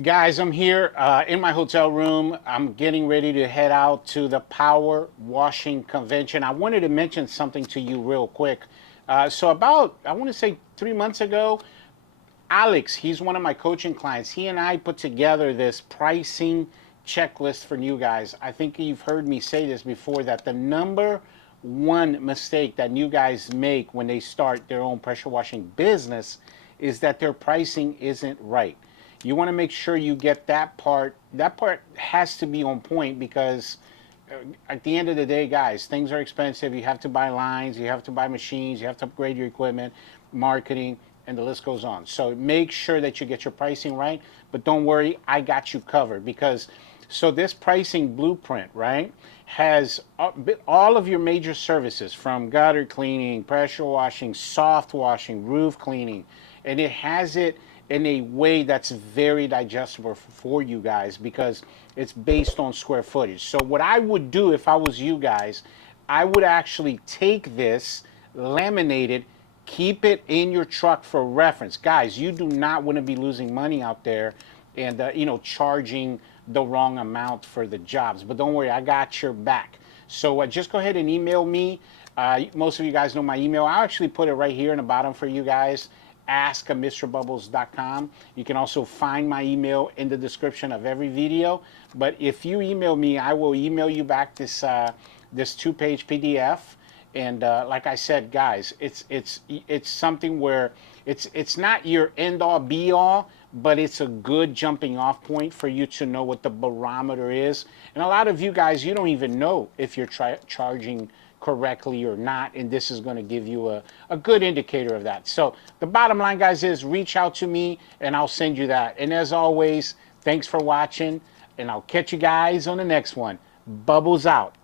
Guys, I'm here in my hotel room. I'm getting ready to head out to the Power Washing Convention. I wanted to mention something to you real quick. So, about, I want to say 3 months ago, Alex, he's one of my coaching clients. He and I put together this pricing checklist for new guys. I think you've heard me say this before that the number one mistake that new guys make when they start their own pressure washing business is that their pricing isn't right. You want to make sure you get that part. That part has to be on point because at the end of the day, guys, things are expensive. You have to buy lines, you have to buy machines, you have to upgrade your equipment, marketing, and the list goes on. So make sure that you get your pricing right, but don't worry, I got you covered because so this pricing blueprint, right, has all of your major services from gutter cleaning, pressure washing, soft washing, roof cleaning, and it has it in a way that's very digestible for you guys because it's based on square footage. So what I would do if I was you guys, I would actually take this, laminate it, keep it in your truck for reference. Guys, you do not want to be losing money out there and charging the wrong amount for the jobs. But don't worry, I got your back. So just go ahead and email me. Most of you guys know my email. I'll actually put it right here in the bottom for you guys. ask.mrbubbles.com. You can also find my email in the description of every video. But if you email me, I will email you back this two-page PDF. And like I said, guys, it's something where it's not your end all be all, but it's a good jumping off point for you to know what the barometer is. And a lot of you guys, you don't even know if you're charging correctly or not, and this is going to give you a good indicator of that. So the bottom line, guys, is reach out to me and I'll send you that. And as always, thanks for watching, and I'll catch you guys on the next one. Bubbles out.